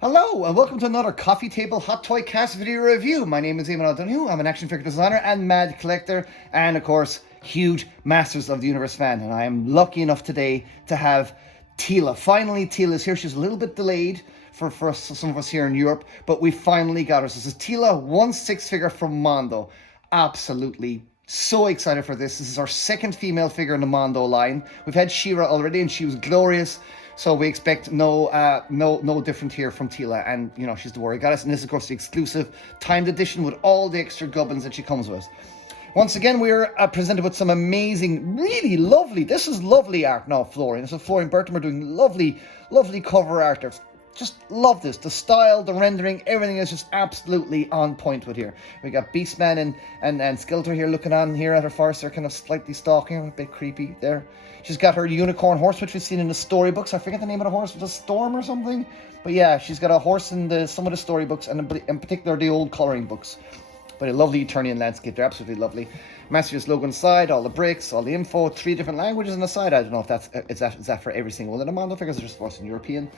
Hello and welcome to another Coffee Table Hot Toy Cast video review. My name is Eamon O'Donoghue. I'm an action figure designer and mad collector and of course huge Masters of the Universe fan, and I am lucky enough today to have Teela. Finally Teela is here. She's a little bit delayed for some of us here in Europe, but we finally got her. So this is Teela 1/6 figure from Mondo. Absolutely so excited for this. This is our second female figure in the Mondo line. We've had She-Ra already and she was glorious. So we expect no different here from Teela, and you know she's the warrior goddess, and this is of course the exclusive timed edition with all the extra gubbins that she comes with. Once again, we're presented with some amazing, really lovely. This is lovely art now, Florian. This is Florian Bertram. We're doing lovely cover art. Just love this. The style, the rendering, everything is just absolutely on point with here. We got Beastman and Skeletor here looking on here at her forest. They're kind of slightly stalking her, a bit creepy there. She's got her unicorn horse, which we've seen in the storybooks. I forget the name of the horse. Was it Storm or something? But yeah, she's got a horse in some of the storybooks, and in particular the old colouring books. But a lovely Eternian landscape. They're absolutely lovely. Masters logo inside, all the bricks, all the info, 3 different languages on the side. I don't know if is that for every single one of the Mondo figures, or just Western European.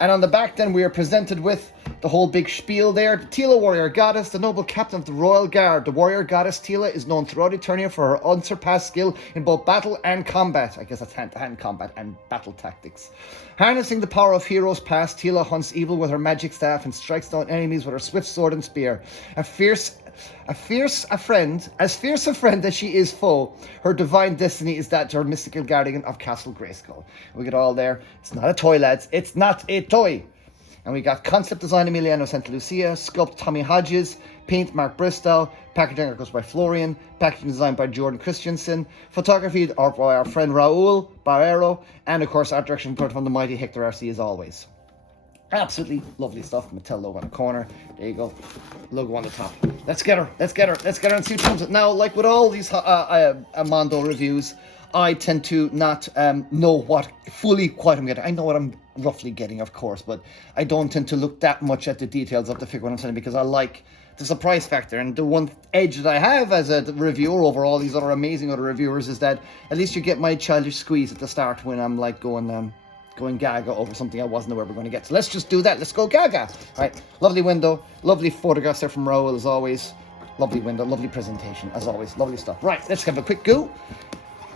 And on the back then we are presented with the whole big spiel there. The Teela warrior goddess, the noble captain of the royal guard. The warrior goddess Teela is known throughout Eternia for her unsurpassed skill in both battle and combat. I guess that's hand-to-hand combat and battle tactics. Harnessing the power of heroes past, Teela hunts evil with her magic staff and strikes down enemies with her swift sword and spear. As fierce a friend as she is foe, her divine destiny is that her mystical guardian of Castle Grayskull. We get all there. It's not a toy, lads. It's not a toy. And we got concept design Emiliano Santa Lucia, sculpt Tommy Hodges, paint Mark Bristow, packaging goes by Florian, packaging design by Jordan Christensen, photography by our friend Raul Barrero, and of course art direction from the mighty Hector RC as always. Absolutely lovely stuff. Mattel logo on the corner. There you go. Logo on the top. Let's get her and see what comes. Now, like with all these Mondo reviews, I tend to not know what I'm getting. I know what I'm roughly getting, of course, but I don't tend to look that much at the details of the figure when I'm selling, because I like the surprise factor. And the one edge that I have as a reviewer over all these other amazing other reviewers is that at least you get my childish squeeze at the start when I'm like going gaga over something I wasn't aware we were going to get. So let's just do that. Let's go gaga. All right. Lovely window. Lovely photographs there from Raul as always. Lovely window. Lovely presentation as always. Lovely stuff. Right. Let's have a quick go.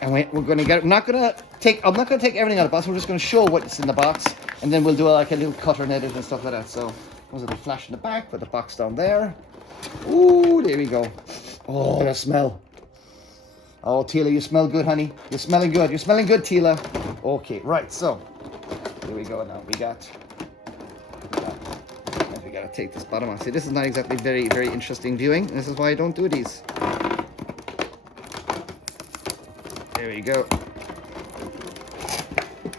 And we're going to get. I'm not going to take everything out of the box. We're just going to show what's in the box, and then we'll do like a little cutter and edit and stuff like that. So there's a little flash in the back. Put the box down there. Ooh, there we go. Oh, the smell. Oh, Teela, you smell good, honey. You're smelling good. You're smelling good, Teela. Okay, right. So here we go now. We got to take this bottom off. See, this is not exactly very interesting viewing. This is why I don't do these. There we go.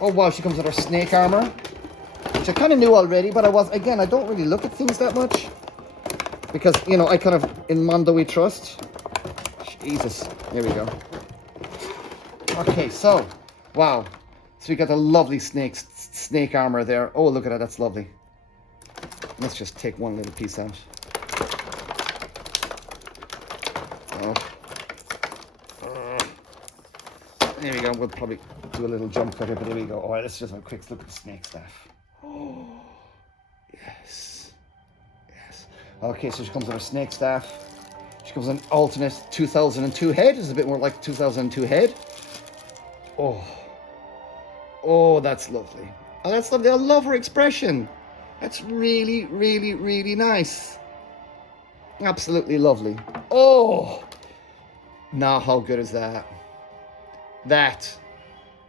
Oh wow, she comes with her snake armor, which I kind of knew already, but I don't really look at things that much because, you know, I kind of, in Mondo we trust. Jesus, there we go. Okay, so wow. So we got the lovely snake armor there. Oh, look at that. That's lovely. Let's just take one little piece out. Oh. There we go. We'll probably do a little jump cut here, but there we go. All right, let's just have a quick look at the snake staff. Oh, yes. Okay, so she comes with her snake staff. She comes with an alternate 2002 head. It's a bit more like 2002 head. Oh, that's lovely. Oh, that's lovely. I love her expression. That's really nice. Absolutely lovely. Oh, now how good is that? That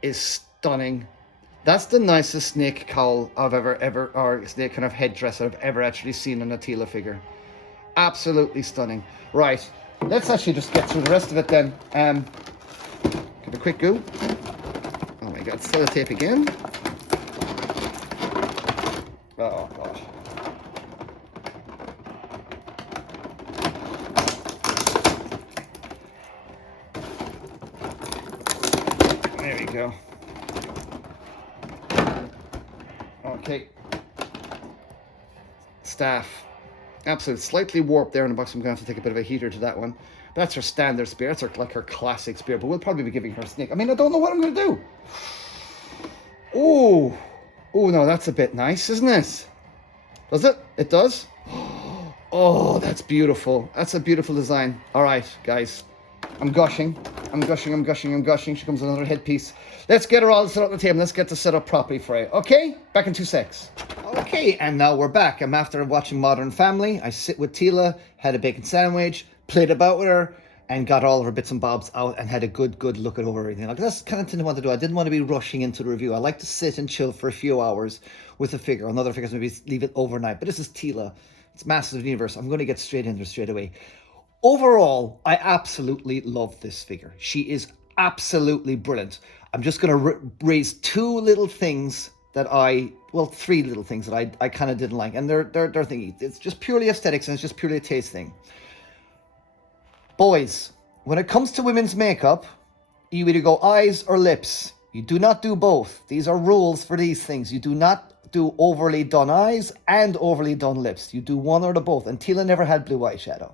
is stunning. That's the nicest snake cowl I've ever, or snake kind of headdress I've ever actually seen on a Teela figure. Absolutely stunning. Right, let's actually just get through the rest of it then. Give a quick go. Oh my God, sellotape again. Oh gosh. There we go. Okay. Staff. Absolutely slightly warped there in the box. I'm going to have to take a bit of a heater to that one. That's her standard spear. That's like her classic spear, but we'll probably be giving her a snake. I mean, I don't know what I'm going to do. Oh, no, that's a bit nice, isn't it? Does it? It does? Oh, that's beautiful. That's a beautiful design. All right, guys. I'm gushing. I'm gushing, I'm gushing, I'm gushing. She comes with another headpiece. Let's get her all set up on the table. Let's get this set up properly for you. Okay? Back in 2 secs. Okay, and now we're back. I'm after watching Modern Family. I sit with Teela, had a bacon sandwich, played about with her, and got all of her bits and bobs out and had a good look at over everything. Like, that's the kind of thing I want to do. I didn't want to be rushing into the review. I like to sit and chill for a few hours with a figure. On other figures, maybe leave it overnight. But this is Teela. It's Masters of the Universe. I'm going to get straight into it straight away. Overall, I absolutely love this figure. She is absolutely brilliant. I'm just going to raise two little things that three little things that I kind of didn't like. And they're thingy. It's just purely aesthetics and it's just purely a taste thing. Boys, when it comes to women's makeup, you either go eyes or lips. You do not do both. These are rules for these things. You do not do overly done eyes and overly done lips. You do one or the both. And Teela never had blue eyeshadow.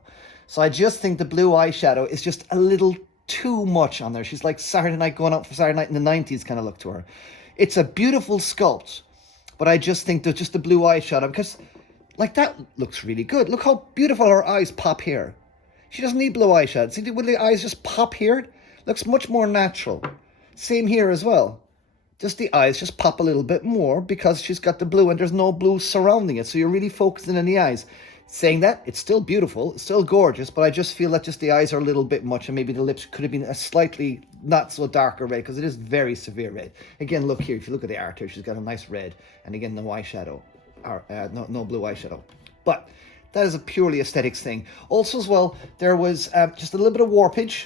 So I just think the blue eyeshadow is just a little too much on there. She's like Saturday Night, going out for Saturday Night in the 90s kind of look to her. It's a beautiful sculpt, but I just think that just the blue eyeshadow, because like that looks really good. Look how beautiful her eyes pop here. She doesn't need blue eyeshadow. See, will the eyes just pop here? Looks much more natural. Same here as well. Just the eyes just pop a little bit more because she's got the blue and there's no blue surrounding it. So you're really focusing on the eyes. Saying that, it's still beautiful, it's still gorgeous, but I just feel that just the eyes are a little bit much and maybe the lips could have been a slightly not so darker red because it is very severe red. Again, look here, if you look at the art here, she's got a nice red and again, no eyeshadow, or no blue eyeshadow. But that is a purely aesthetics thing. Also as well, there was just a little bit of warpage.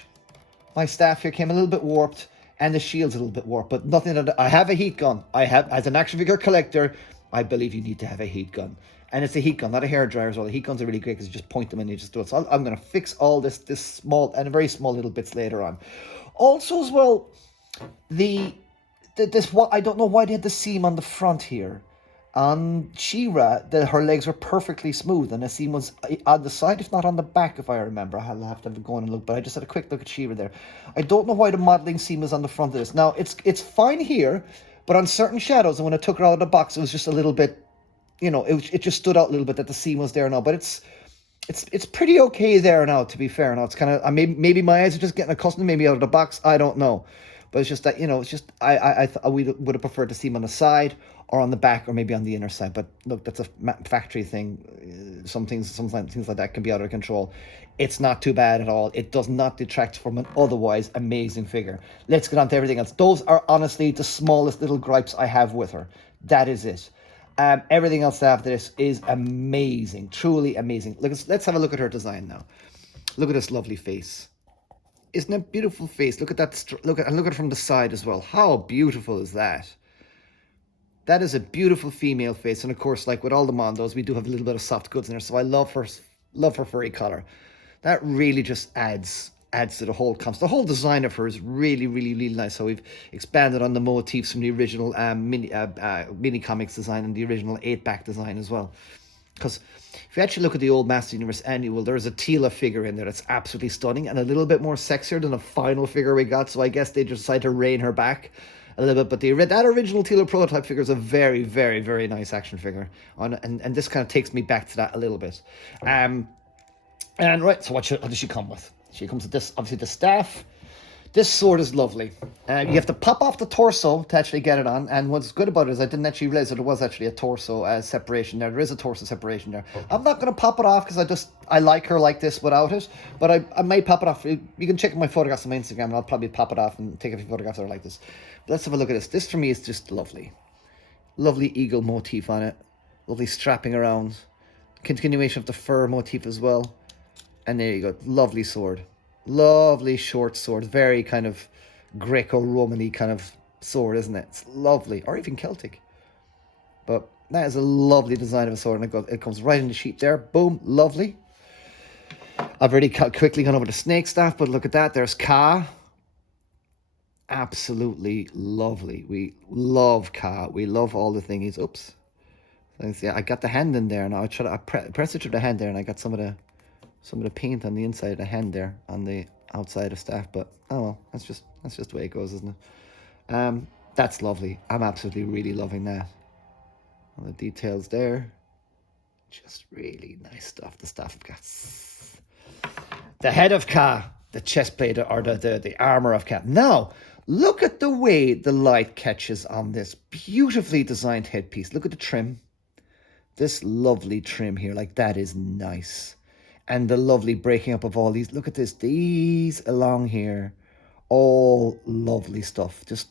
My staff here came a little bit warped and the shield's a little bit warped, but nothing. I have a heat gun. As an action figure collector, I believe you need to have a heat gun. And it's a heat gun, not a hairdryer as well. The heat guns are really great because you just point them and you just do it. So I'm going to fix all this small and very small little bits later on. Also as well, what I don't know why they had the seam on the front here. On She-Ra, her legs were perfectly smooth and the seam was on the side, if not on the back, if I remember. I'll have to go and look, but I just had a quick look at She-Ra there. I don't know why the modeling seam is on the front of this. Now, it's fine here, but on certain shadows, and when I took her out of the box, it was just a little bit, it just stood out a little bit that the seam was there now. But it's pretty okay there now, to be fair. Now, it's kind of, maybe my eyes are just getting accustomed, maybe out of the box, I don't know. But it's just that, it's just, I would have preferred to see them on the side or on the back or maybe on the inner side. But look, that's a factory thing. Sometimes things like that can be out of control. It's not too bad at all. It does not detract from an otherwise amazing figure. Let's get on to everything else. Those are honestly the smallest little gripes I have with her. That is it. Everything else after this is amazing. Truly amazing. Let's have a look at her design now. Look at this lovely face. Isn't it a beautiful face? Look at that. Look at it from the side as well. How beautiful is that? That is a beautiful female face. And of course, like with all the Mondos, we do have a little bit of soft goods in there. So I love her furry color. That really just adds to the whole concept. The whole design of her is really, really, really nice. So we've expanded on the motifs from the original mini comics design and the original 8-pack design as well. Because if you actually look at the old Master Universe annual, there's a Teela figure in there that's absolutely stunning and a little bit more sexier than the final figure we got. So I guess they just decided to rein her back a little bit. But that original Teela prototype figure is a very, very, very nice action figure. And this kind of takes me back to that a little bit. And right, so what does she come with? She comes with this, obviously the staff. This sword is lovely. You have to pop off the torso to actually get it on. And what's good about it is I didn't actually realize that there was actually a torso separation there. There is a torso separation there. I'm not going to pop it off because I like her like this without it. But I may pop it off. You can check my photographs on my Instagram and I'll probably pop it off and take a few photographs that are like this. But let's have a look at this. This for me is just lovely. Lovely eagle motif on it. Lovely strapping around. Continuation of the fur motif as well. And there you go. Lovely sword. Lovely short sword. Very kind of Greco-Roman-y kind of sword, isn't it? It's lovely. Or even Celtic. But that is a lovely design of a sword. And it comes right in the sheet there. Boom. Lovely. I've already quickly gone over the snake staff. But look at that. There's Ka. Absolutely lovely. We love Ka. We love all the thingies. Oops. Yeah, I got the hand in there. Now I press it to the hand there and I got some of the paint on the inside of the hand there on the outside of staff, but oh well, that's just the way it goes, isn't it? That's lovely. I'm absolutely really loving that. All the details there. Just really nice stuff. The staff of Ka. The head of Ka. The chest plate or the armor of Ka. Now, look at the way the light catches on this beautifully designed headpiece. Look at the trim. This lovely trim here. Like, that is nice. And the lovely breaking up of all these. Look at this. These along here. All lovely stuff. Just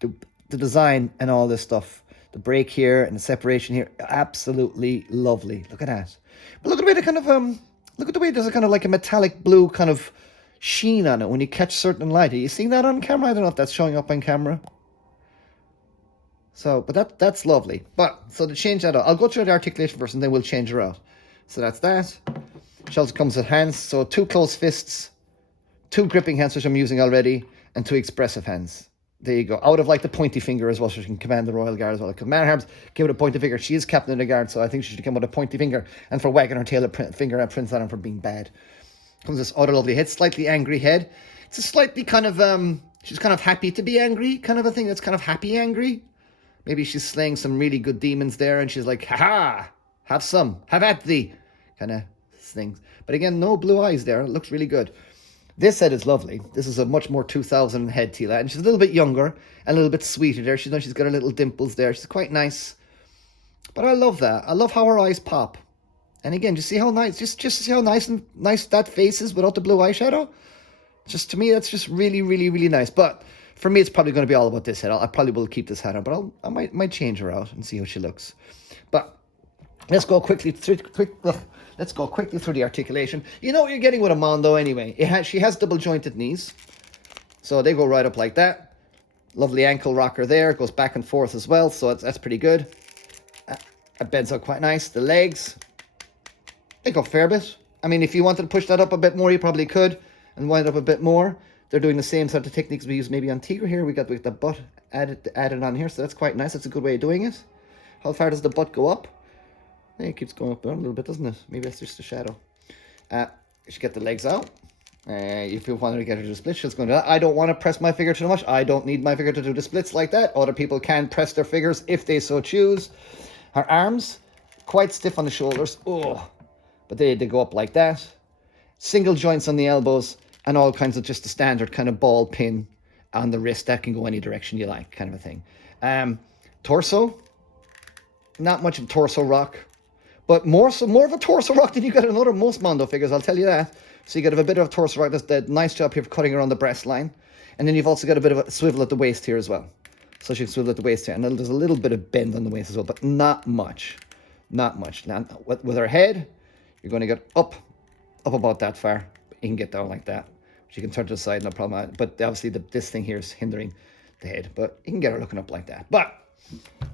the design and all this stuff. The break here and the separation here. Absolutely lovely. Look at that. But look at the way they kind of... Look at the way there's a kind of like a metallic blue kind of sheen on it when you catch certain light. Are you seeing that on camera? I don't know if that's showing up on camera. So, but that's lovely. But, so to change that out, I'll go through the articulation first and then we'll change her out. So that's that. She also comes with hands. So 2 closed fists, 2 gripping hands, which I'm using already, and 2 expressive hands. There you go. Out of like the pointy finger as well, so she can command the Royal Guard as well. Command Harms give it a pointy finger. She is captain of the guard, so I think she should come with a pointy finger. And for wagging her tail, finger at Prince Adam for being bad. Comes this other lovely head, slightly angry head. It's a slightly kind of, she's kind of happy to be angry, kind of a thing that's kind of happy angry. Maybe she's slaying some really good demons there, and she's like, ha-ha, have some, have at thee, kind of things. But again, no blue eyes there. It looks really good. This head is lovely. This is a much more 2000 head Teela, and she's a little bit younger and a little bit sweeter there. She's got her little dimples there. She's quite nice. But I love that. I love how her eyes pop. And again, just see how nice, just see how nice that face is without the blue eyeshadow. Just to me, that's just really, really, really nice. But for me, it's probably going to be all about this head. I probably will keep this head on, but I might change her out and see how she looks. But let's go quickly through the articulation. You know what you're getting with a Mondo anyway. She has double jointed knees. So they go right up like that. Lovely ankle rocker there. Goes back and forth as well. So that's pretty good. It bends out quite nice. The legs, they go a fair bit. I mean, if you wanted to push that up a bit more, you probably could. And wind up a bit more. They're doing the same sort of techniques we use maybe on Tigra here. We got the butt added on here. So that's quite nice. That's a good way of doing it. How far does the butt go up? It keeps going up a little bit, doesn't it? Maybe that's just a shadow. You should get the legs out. If you wanted to get her to do the split, she's going to do that. I don't want to press my figure too much. I don't need my figure to do the splits like that. Other people can press their figures if they so choose. Her arms, quite stiff on the shoulders. Oh, but they go up like that. Single joints on the elbows and all kinds of just the standard kind of ball pin on the wrist. That can go any direction you like, kind of a thing. Torso, not much of torso rock. But more of a torso rock than you get in other most Mondo figures, I'll tell you that. So you get a bit of torso rock. That's the nice job here of cutting around the breast line. And then you've also got a bit of a swivel at the waist here as well. So she can swivel at the waist here. And there's a little bit of bend on the waist as well, but not much. Not much. Now, with her head, you're going to get up about that far. You can get down like that. She can turn to the side, no problem. But obviously this thing here is hindering the head. But you can get her looking up like that. But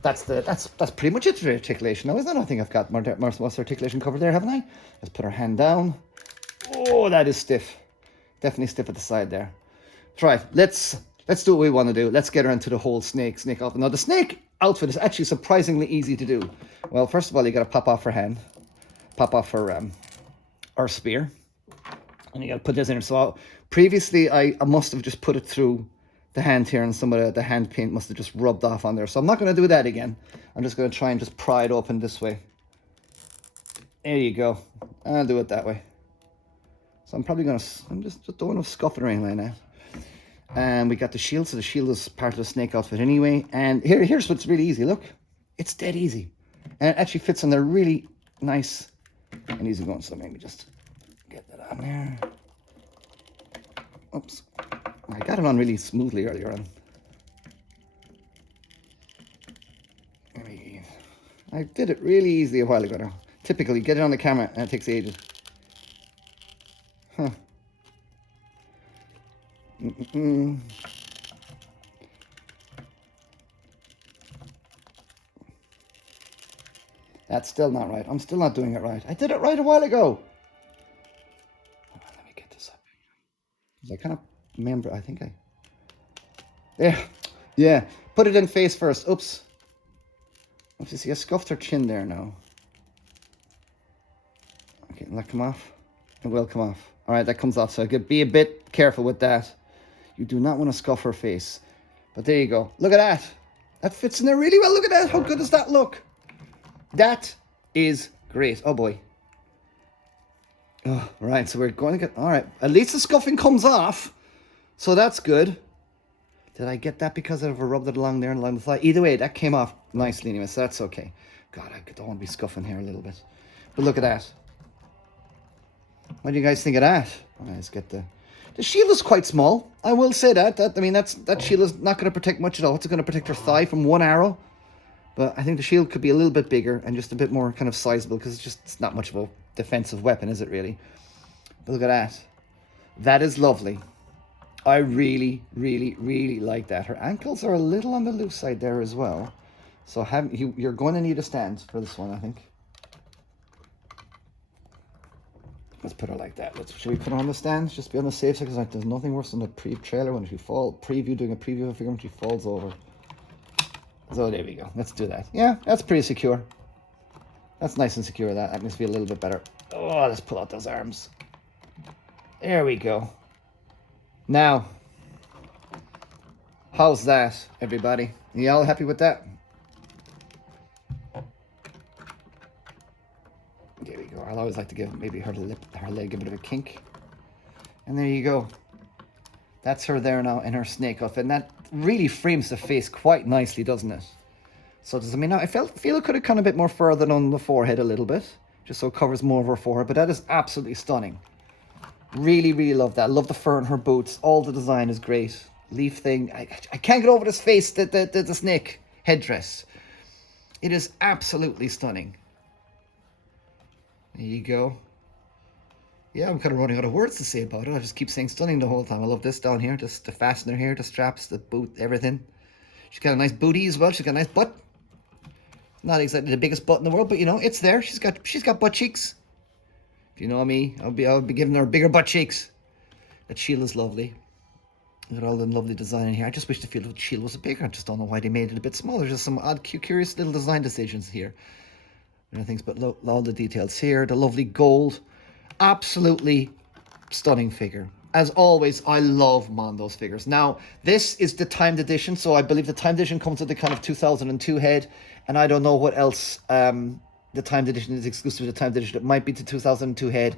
that's pretty much it for articulation now, isn't it? I think I've got most articulation covered there, haven't I? Let's put her hand down. Oh, that is stiff. Definitely stiff at the side there. That's right. Let's do what we want to do. Let's get her into the whole snake outfit. Now, the snake outfit is actually surprisingly easy to do. Well, first of all, you got to pop off her hand. Pop off her spear. And you got to put this in her. So previously, I must have just put it through the hand here, and some of the hand paint must have just rubbed off on there. So I'm not going to do that again. I'm just going to try and just pry it open this way. There you go. I'll do it that way. So I'm just don't want to scuff it or anything like that. And we got the shield. So the shield is part of the snake outfit anyway. And here's what's really easy. Look, it's dead easy. And it actually fits on there really nice and easy going. So maybe just get that on there. Oops. I got it on really smoothly earlier on. I did it really easily a while ago now. Typically, get it on the camera and it takes ages. Huh. That's still not right. I'm still not doing it right. I did it right a while ago. Hold on, let me get this up. I kind of remember, I think yeah. Put it in face first. Oops. You see, I scuffed her chin there now. Okay, will that come off? It will come off. All right, that comes off. So I could be a bit careful with that. You do not want to scuff her face. But there you go. Look at that. That fits in there really well. Look at that. How good does that look? That is great. Oh boy. Oh, right, so we're going to get... All right, at least the scuffing comes off. So that's good. Did I get that because I've rubbed it along there and along the thigh? Either way, that came off nicely anyway, so that's okay. God, I don't want to be scuffing here a little bit. But look at that. What do you guys think of that? Let's get the shield is quite small. I will say that. I mean, that shield is not going to protect much at all. It's going to protect her thigh from one arrow. But I think the shield could be a little bit bigger and just a bit more kind of sizable because it's not much of a defensive weapon, is it really? But look at that. That is lovely. I really, really, really like that. Her ankles are a little on the loose side there as well. So you're going to need a stand for this one, I think. Let's put her like that. Should we put her on the stand? Just be on the safe side, because like, there's nothing worse than a trailer when she doing a preview of a figure when she falls over. So there we go. Let's do that. Yeah, that's pretty secure. That's nice and secure. That makes me feel a little bit better. Oh, let's pull out those arms. There we go. Now, how's that, everybody? You all happy with that? There we go. I'll always like to give maybe her leg a bit of a kink. And there you go. That's her there now in her snake outfit. And that really frames the face quite nicely, doesn't it? So does, I mean, I feel it could have come a bit more further on the forehead a little bit, just so it covers more of her forehead. But that is absolutely stunning. Really, really love that. Love the fur in her boots. All the design is great. Leaf thing. I can't get over this face, the snake headdress. It is absolutely stunning. There you go. Yeah, I'm kind of running out of words to say about it. I just keep saying stunning the whole time. I love this down here. Just the fastener here, the straps, the boot, everything. She's got a nice booty as well. She's got a nice butt. Not exactly the biggest butt in the world, but you know, it's there. She's got butt cheeks. If you know me, I'll be giving her bigger butt cheeks. That shield is lovely. Look at all the lovely design in here. I just wish the shield was bigger. I just don't know why they made it a bit smaller. Just some odd, curious little design decisions here. Things, but all the details here. The lovely gold. Absolutely stunning figure. As always, I love Mondo's figures. Now, this is the timed edition, so I believe the timed edition comes with the kind of 2002 head, and I don't know what else the timed edition is exclusive to the timed edition. It might be the 2002 head,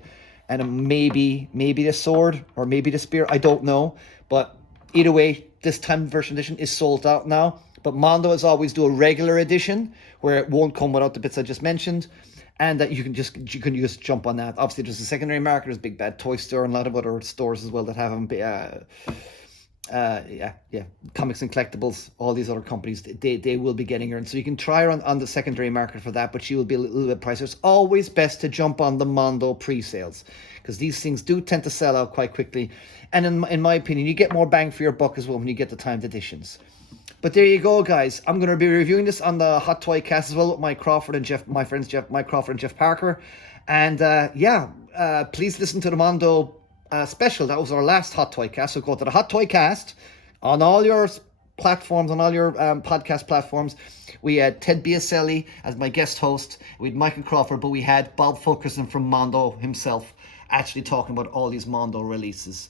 and maybe the sword, or maybe the spear, I don't know. But either way, this timed version edition is sold out now. But Mondo as always do a regular edition, where it won't come without the bits I just mentioned. And that you can just jump on that. Obviously, there's a secondary market. There's Big Bad Toy Store and a lot of other stores as well that have them. Comics and Collectibles. All these other companies, they will be getting her, and so you can try her on the secondary market for that. But she will be a little bit pricier. It's always best to jump on the Mondo pre-sales, because these things do tend to sell out quite quickly. And in my opinion, you get more bang for your buck as well when you get the timed editions. But there you go, guys. I'm going to be reviewing this on the Hot Toy Cast as well with Mike Crawford and my friends Mike Crawford and Jeff Parker. And please listen to the Mondo special. That was our last Hot Toy Cast. So go to the Hot Toy Cast on all your platforms, on all your podcast platforms. We had Ted Biaselli as my guest host. We had Michael Crawford, but we had Bob Fulkerson from Mondo himself actually talking about all these Mondo releases.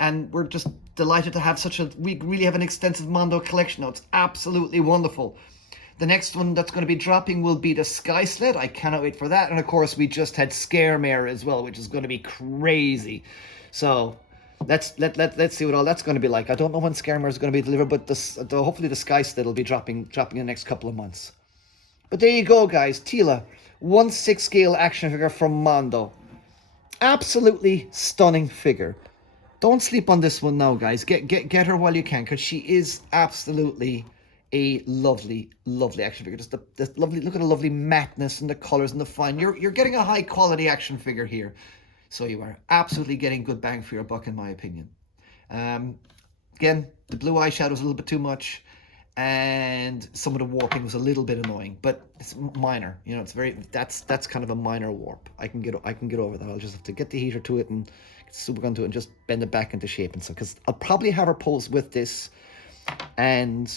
And we're just delighted to have we really have an extensive Mondo collection now. It's absolutely wonderful. The next one that's going to be dropping will be the Sky Sled. I cannot wait for that. And of course, we just had Scaremare as well, which is going to be crazy. So let's see what all that's going to be like. I don't know when Scaremare is going to be delivered, but hopefully the Sky Sled will be dropping in the next couple of months. But there you go, guys. Teela, 1/6 scale action figure from Mondo. Absolutely stunning figure. Don't sleep on this one now, guys. Get her while you can, because she is absolutely a lovely, lovely action figure. Just the lovely, look at the lovely mattness and the colors and the fine. You're getting a high quality action figure here. So you are absolutely getting good bang for your buck, in my opinion. Again, the blue eyeshadow was a little bit too much, and some of the warping was a little bit annoying, but it's minor. You know, it's that's kind of a minor warp. I can get over that. I'll just have to get the heater to it and super gun to it and just bend it back into shape and stuff. Because I'll probably have her pose with this, and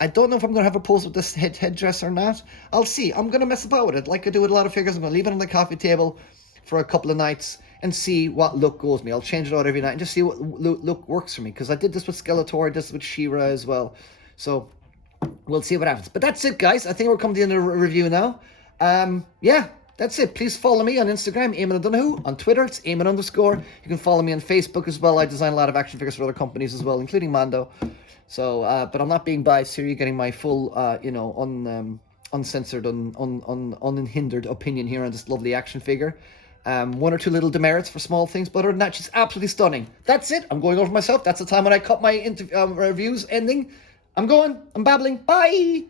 I don't know if I'm going to have her pose with this headdress or not. I'll see. I'm going to mess about with it like I do with a lot of figures. I'm going to leave it on the coffee table for a couple of nights and see what look goes me. I'll change it out every night and just see what look works for me. Because I did this with Skeletor, I did this with She-Ra as well. So we'll see what happens. But that's it, guys. I think we're coming to the end of the review now. Yeah, that's it. Please follow me on Instagram, Eamon O'Donoghue. On Twitter, it's Eamon_. You can follow me on Facebook as well. I design a lot of action figures for other companies as well, including Mondo. So, but I'm not being biased here. You're getting my full, uncensored, unhindered opinion here on this lovely action figure. One or two little demerits for small things, but other than that, she's absolutely stunning. That's it. I'm going over myself. That's the time when I cut my reviews ending. I'm babbling. Bye.